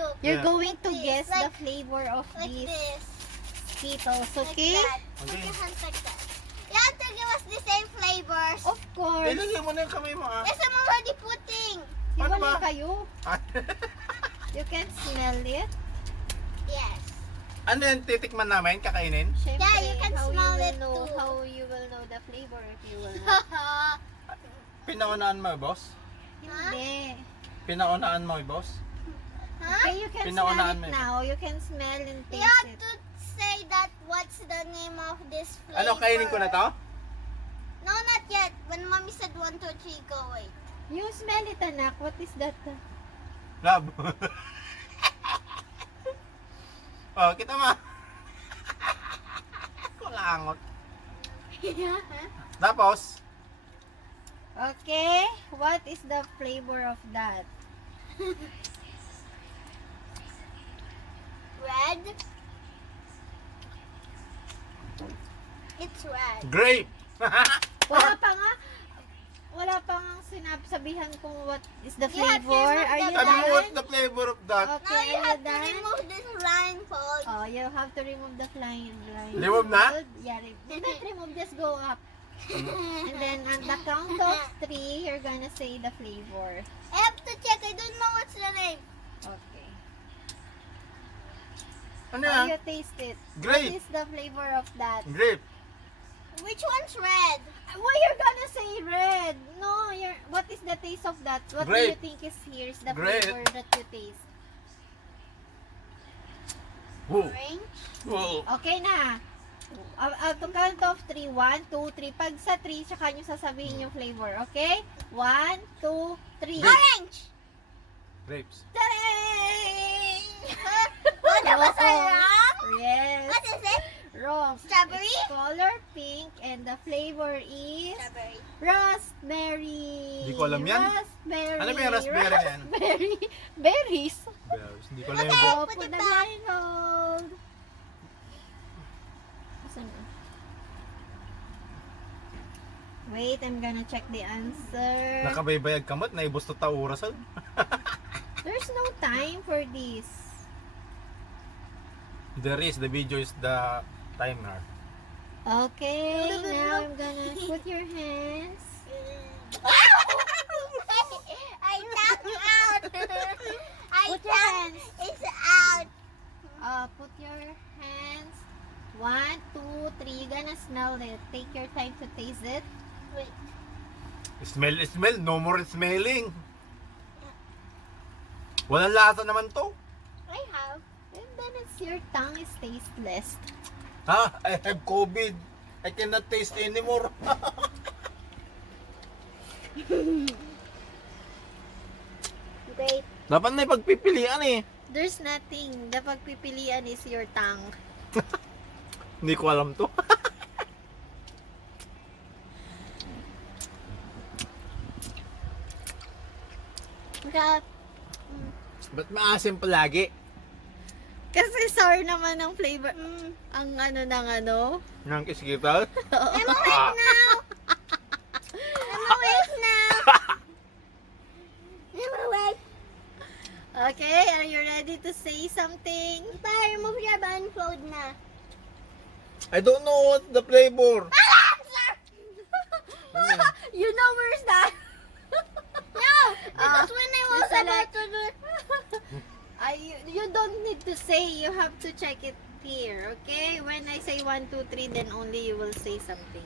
Look. You're Yeah. going to Like guess this, the like- flavor of Like these this. Skittles, Like okay? that. Put Okay. your hands like that. You have to give us the same flavors. Of course. Ilagay mo na yung kamay mo ah. Yes, I'm already putting. Ano Hiwalay ba? kayo. You can smell it. Yes. Ano yan, titikman namin, kakainin? Syempre, Yeah, you can how smell you will it know, too. how you will know the flavor if you will not. Pinaunaan mo, boss? Hindi. Pinaunaan mo, boss? Huh? Okay, you can Pinaunaan smell it mo. now. You can smell and You taste have it. to say that what's the name of this flavor. Ano, kainin ko na to? No, not yet. When mommy said 1, 2, 3, go wait. You smell it, anak. What is that? Love. Oh, kita mo. Kulangot. Tapos, Okay, what is the flavor of that? Red. It's red. grape. Wala pa nga sabihan kung what is the You have to flavor. remove Are the you Sabi mo, done? what's the flavor of that? Now Okay, you are have you to done? remove this blindfold. Oh, you have to remove the blind. Remove na? Yeah, not remove, just go up. And then on the count of 3, you're gonna say the flavor. I have to check. I don't know what's the name. Okay. Ano How yan? you taste it? Grape. What is the flavor of that? Grape. Which one's red? Why you're gonna say red? No, what is the taste of that? What do you Grape. think is here is the Grape. flavor that you taste? Whoa. Orange. Whoa. Okay na. To count of 3, 1, 2, 3. Pag sa 3, tsaka nyo sasabihin yung flavor. Okay? 1, 2, 3. Orange. Grapes. Taray! What was I wrong? Yes. What is it? Wrong. Strawberry? It's color pink and the flavor is Strawberry. raspberry. Hindi ko alam yan. Raspberry. Ano ba yung raspberry na yan? Raspberry. Berries. Berries. Hindi ko alam yung Okay. grape. Oh, put put it the back. blindfold. Asan na? Wait, I'm gonna check the answer. Nakabaybayag kamot, naibos to taurasan. There's no time for this. There is, the video is the timer. Okay, now I'm gonna put your hands. I knocked out. I Put your knocked. hands. It's out. Put your hands. 1, 2, 3. You're gonna smell it. Take your time to taste it. Wait. Smell, smell. No more smelling. Walang lasa naman to. I have. And then it's your tongue is tasteless. Ha? I have COVID. I cannot taste anymore. Great. Dapat na ipagpipilian eh. There's nothing. The pagpipilian is your tongue. Hindi ko alam to. Grab. Ba't maasim palagi? Kasi sour naman ang flavor. Ang ano ng ano. Nang kiskital? I'm awake now. I'm awake now. I'm awake. Okay, are you ready to say something? Pa, remove your blindfold na. I don't know what's the flavor. You know where's that? No, because when I was Just about like- to do You don't need to say. You have to check it here, okay? When I say 1, 2, 3, then only you will say something.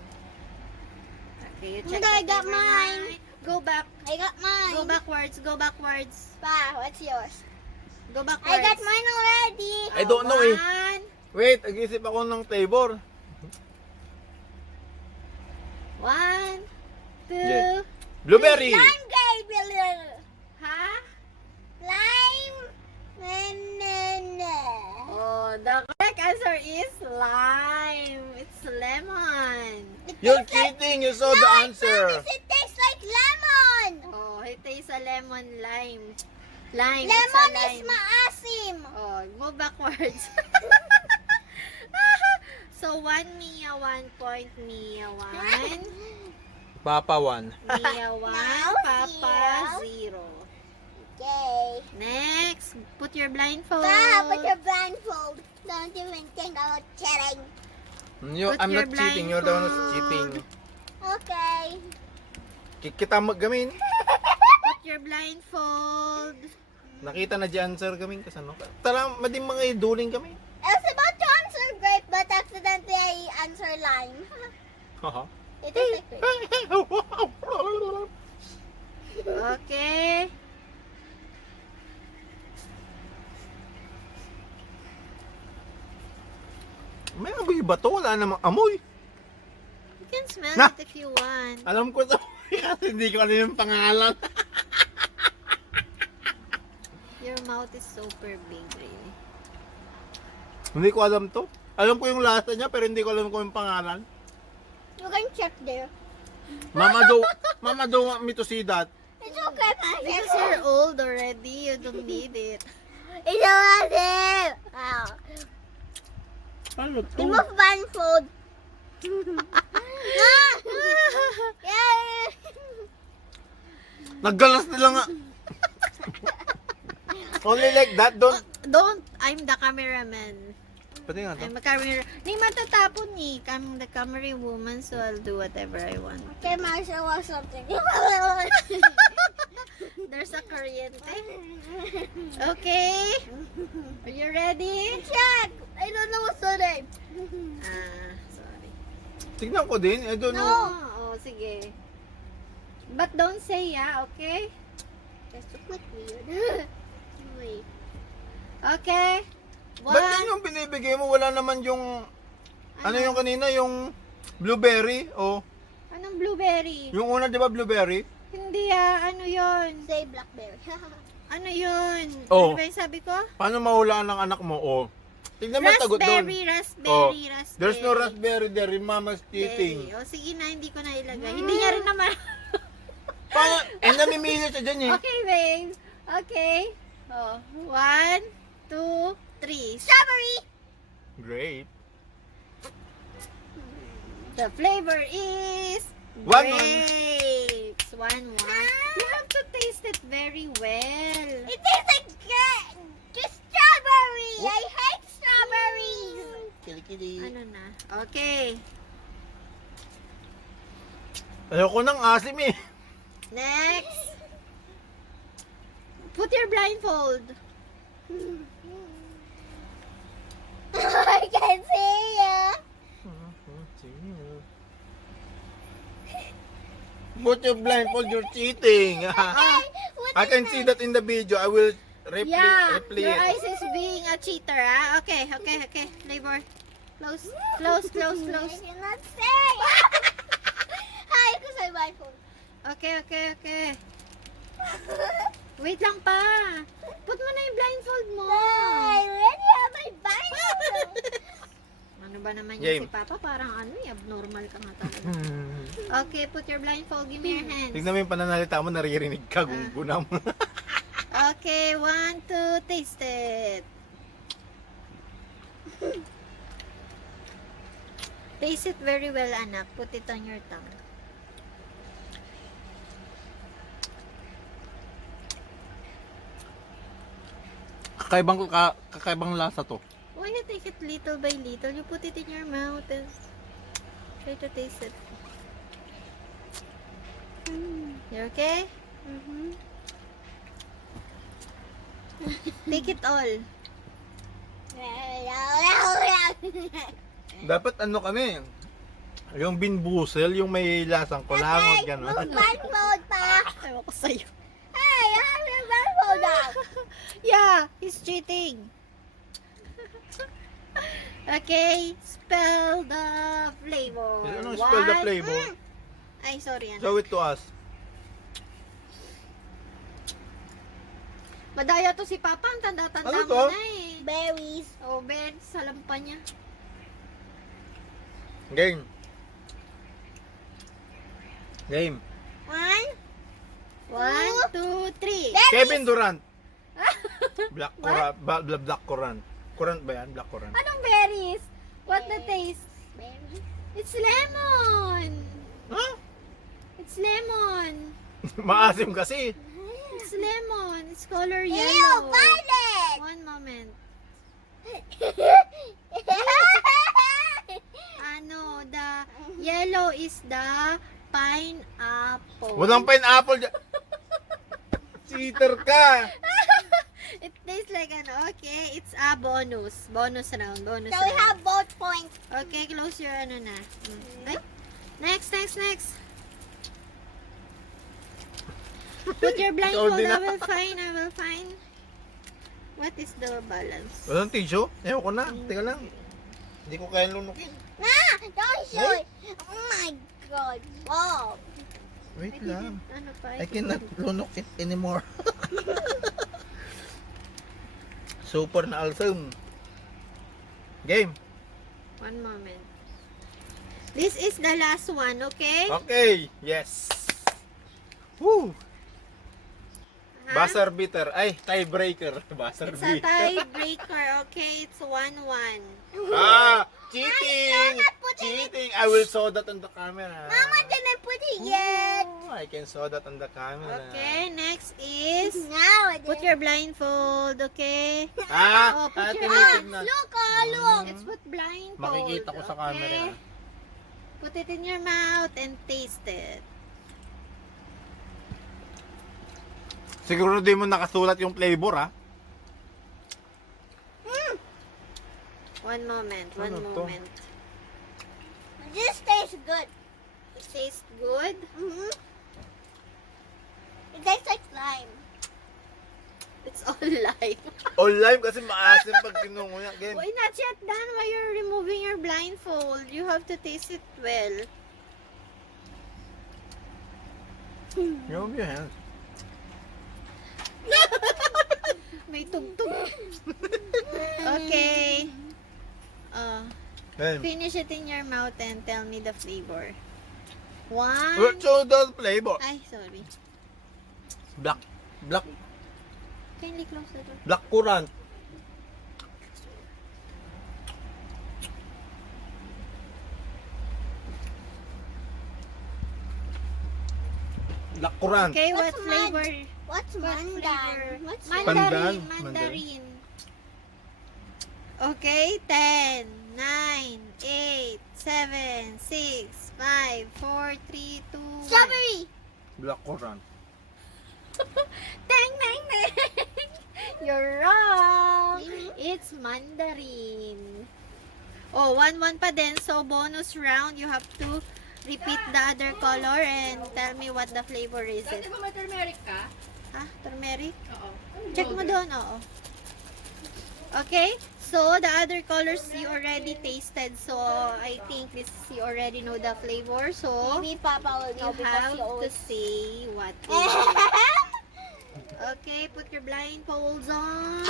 Okay, you check Hindi, I the got timer mine. now. Go back. I got mine. Go backwards. Go backwards. Pa, what's yours? Go backwards. I got mine already. I don't know eh. 1, Wait, nag-isip ako ng flavor. 1, 2. Yeah. Blueberry. Lime grape. Ha? Lime. Oh, the correct answer is lime. It's lemon. You're kidding. You saw the answer. It tastes like lemon. Oh, it tastes a lemon lime. Lime. Lemon it's a is lime. maasim. Oh, go backwards. So, 1 Mia, 1 point. Mia, 1. Papa 1. Mia, 1. Now, Papa, 0. Okay. Next, put your blindfold. Pa, put your blindfold. Don't even think about cheating. You, Put I'm your not cheating. You're the one who's blindfold. cheating. Okay. Kita magamin. Put your blindfold. Nakita na di answer kami kasano. Tara, madim mga iduling kami. I was about to answer grape, but accidentally I answer lime. Haha. It is a grape. Okay. May amoy ba to? Wala namang amoy. You can smell Na! it if you want. Alam ko to. Kasi hindi ko alam yung pangalan. Your mouth is super big, really. Hindi ko alam to. Alam ko yung lasa niya pero hindi ko alam kung yung pangalan. You can check there. Mama don't want me to see that. It's okay, ma. Because you're old already, you don't need it. It's okay. Wow. Ano to? Remove blindfold. Yeah. Naggalas nila nga. Only like that, Don't, I'm the cameraman. Pati nga to. I'm a camera. Ni matatapon ni. I'm the camera woman, so I'll do whatever I want. Okay, Marcia wants something. There's a kuryente. Okay. Are you ready? Check. I don't know what's the name. Sorry. Tignan ko din. I don't know. Oh, sige. But don't say yeah, okay? That's a quick weird. Wait. Okay. Ba't yun yung binibigay mo? Wala naman yung... Ano yung kanina? Yung blueberry? O Anong blueberry? yung una, di ba blueberry? Hindi ano yun? Say blackberry. Ano yun? Oh. Ano ba yung sabi ko? Paano mahulaan ng anak mo? O tignan mo yung tagot doon. Raspberry. There's no raspberry there. Yung mama's cheating. O sige na, hindi ko na ilagay. Hindi niya rin naman. Paano? Namimili siya dyan eh. Okay, babe. Okay. Oh, 1, 2, 3. Strawberry. Grape. The flavor is One. grapes. 1, 1. You have to taste it very well. It tastes like just strawberry. What? I hate strawberries. Kili-kili. Ano na? Okay. Ayoko ng asim eh. Next. Put your blindfold. I can see ya. Put your blindfold, you're cheating. I can see that in the video. I will replay Your it. eyes is being a cheater, ah? Okay. Flavor. Close. I cannot say. Hi, because I my phone. Okay. Wait lang pa. Put mo na yung blindfold mo. I already have my Bible. Ano ba naman Game. yun si Papa? Parang abnormal ka nga talaga. Okay, put your blindfold. Give me your hands. Tignan mo yung pananalita mo, naririnig ka. Guguna mo. Okay, 1, 2, taste it. Taste it very well, anak. Put it on your tongue. Kakaibang lasa to. Why you take it little by little? You put it in your mouth and try to taste it. You okay? Take it all. Dapat ano kami, yung binbusel, yung may lasang kulangot, gano'n. Blindfold pa. Ewan ko sa'yo. Hey, I have my blindfold now. Yeah, he's cheating. Okay, spell the flavor. Ano spell the flavor? Ay, sorry. Show it to us. Madaya to si Papa. Ang tanda-tanda Ano mo to? na eh. Berries. Oh, Ben, sa lampa niya. Game. 1, 1, 2, 3. Kevin Durant. Black Currant. Black Currant. Currant ba yan? Black Currant. Anong berries? What the taste? berries. It's lemon. Huh? It's lemon. Maasim kasi. It's lemon. It's color Ew, yellow. violet. 1, Walang pineapple dyan. Cheater ka. It tastes like ano. Okay, it's a bonus. Bonus round. Bonus So we round. have both points. Okay, close your ano na. Ay. Next. Put your blindfold. din I na. will find. What is the balance? Walang tissue? Ewan ko na. Teka lang. Hindi ko kaya lunukin. Nah, don't show it. Oh my god. Wow. Wait lang. Ano pa? I cannot lunok it anymore. Super na awesome. Game. One moment. This is the last one, okay? Okay. Yes. Woo. Ha? Buzzer beater. Ay, tiebreaker. Buzzer It's a beater. tiebreaker, okay? It's 1-1. Ah! Cheating! not putting it. Cheating! I will show that on the camera. Mama didn't put it yet. Oh, I can show that on the camera. Okay, next is Now I put your blindfold, okay? Ah! Oh, put your Tinitignan. Look, look. Let's put blindfold. Makikita ko sa camera. Put it in your mouth and taste it. Siguro di mo nakasulat yung flavor, ha? One moment. Ano to? This tastes good. It tastes good. Mm-hmm. It tastes like lime. It's all lime. All lime kasi maasim pag kinunguya. Game. Why not yet done while you're removing your blindfold? You have to taste it well. Yum yan. May tugtog. Okay. Game. Finish it in your mouth and tell me the flavor. One. Let's show the flavor. Ay, sorry. Black. Black. Kindly close the door. Black currant. Black currant. Okay, what What's flavor? What's What mandan? flavor? What's Mandarin. Pandan? Mandarin. Okay, 10, 9, 8, 7, 6, 5, 4, 3, 2, 1. strawberry? Black currant. Dang, dang, dang. You're wrong. It's mandarin. Oh, 1-1 pa din. So, bonus round, you have to repeat the other color and tell me what the flavor is it. Dati ba may turmeric ka? Ha? Turmeric? Oo. Check mo doon, oo. Okay, so the other colors you already tasted. So, I think this you already know the flavor. So, Maybe Papa will you know because have he to always... say what is it. Okay, put your blindfolds on.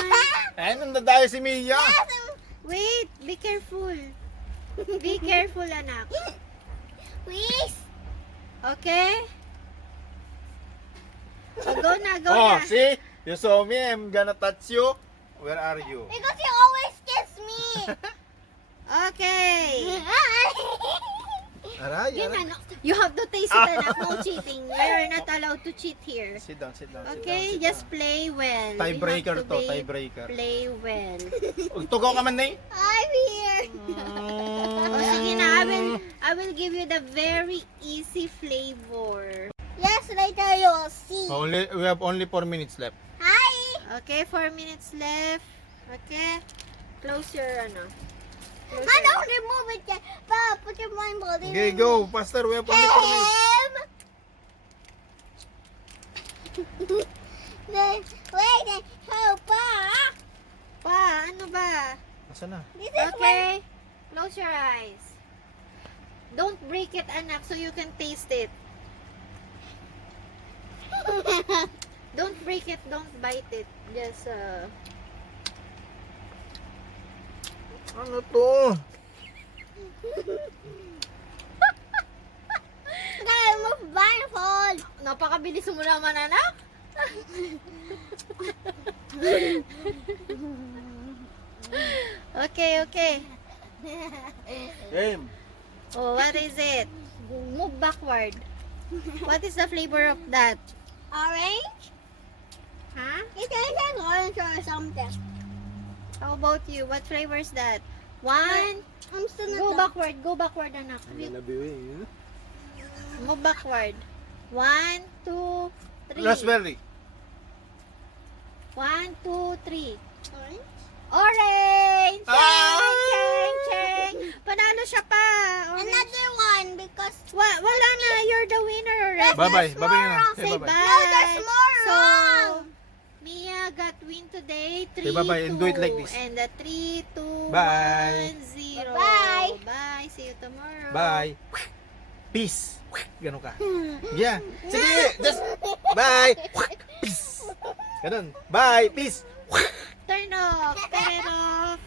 Ayun, nandadayo si Mia. Wait, be careful. Be careful, anak. Please. Okay? So, go na, go Oh, na. see? You saw me, I'm gonna touch you. Where are you? Because he always kiss me. Okay. Aray, Yun, aray. ano, you have to taste it, anak. No cheating. You're not allowed to cheat here. Sit down, sit down. Okay, just play well. You Tiebreaker have to, be- tiebreaker. Play well. Tugaw ka man na eh. I'm here. O sige na, I will give you the very easy flavor. Yes, later you'll see. We have only 4 minutes left. Hi. Okay, 4 minutes left. Okay, close your ano. Close I your- don't remove it yet. Papa, put your blindfold in. Okay, go. Faster, we have only 4 minutes. Wait, help, Pa. Pa, ano ba? Asa na? This is Okay, close your eyes. Don't break it, anak, so you can taste it. Don't break it, don't bite it. Just, Ano to? remove blindfold. napakabilis mo naman, anak. Okay. Game. Oh, what is it? Move backward. What is the flavor of that? Orange? Huh? It tastes like orange or something. How about you? What flavor is that? One. I'm still Go not backward, anak. Nabiwi. Move backward. 1, 2, 3. Raspberry. 1, 2, 3. Orange? Orange! Ah! Cheng, cheng! Panalo siya pa. Orange. Another one because Wala na. You're the winner already. Bye-bye. Bye-bye na. Say Say bye. bye-bye. No, there's more So, wrong. Mia got win today. 3, Say bye-bye and do it like this. And the 3, 2, Bye. 1, 0. Bye. Bye. See you tomorrow. Bye. Peace. Ganun ka. Yeah. Sige. Just. Bye. Peace. Ganun. Bye. Peace. Turn off. Turn it off.